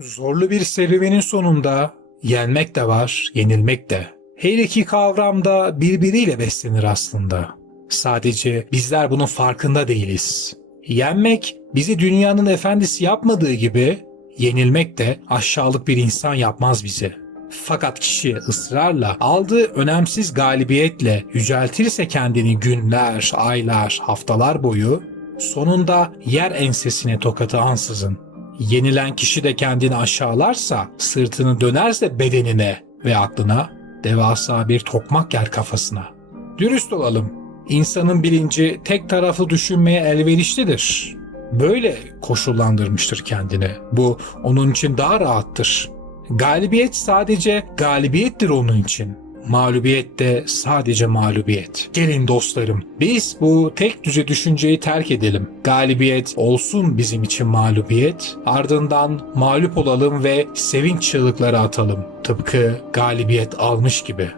Zorlu bir serüvenin sonunda yenmek de var, yenilmek de. Her iki kavram da birbiriyle beslenir aslında. Sadece bizler bunun farkında değiliz. Yenmek bizi dünyanın efendisi yapmadığı gibi yenilmek de aşağılık bir insan yapmaz bizi. Fakat kişi ısrarla aldığı önemsiz galibiyetle yüceltirse kendini günler, aylar, haftalar boyu sonunda yer ensesine tokatı ansızın. Yenilen kişi de kendini aşağılarsa, sırtını dönerse bedenine ve aklına, devasa bir tokmak yer kafasına. Dürüst olalım, insanın bilinci tek taraflı düşünmeye elverişlidir. Böyle koşullandırmıştır kendini. Bu onun için daha rahattır. Galibiyet sadece galibiyettir onun için. Mağlubiyet de sadece mağlubiyet. Gelin dostlarım, biz bu tek düze düşünceyi terk edelim. Galibiyet olsun bizim için mağlubiyet, ardından mağlup olalım ve sevinç çığlıkları atalım. Tıpkı galibiyet almış gibi.